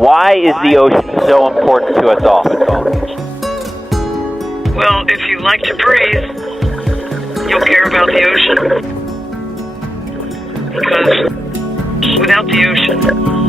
Why is the ocean so important to us all? Well, if you like to breathe, you'll care about the ocean. Because without the ocean,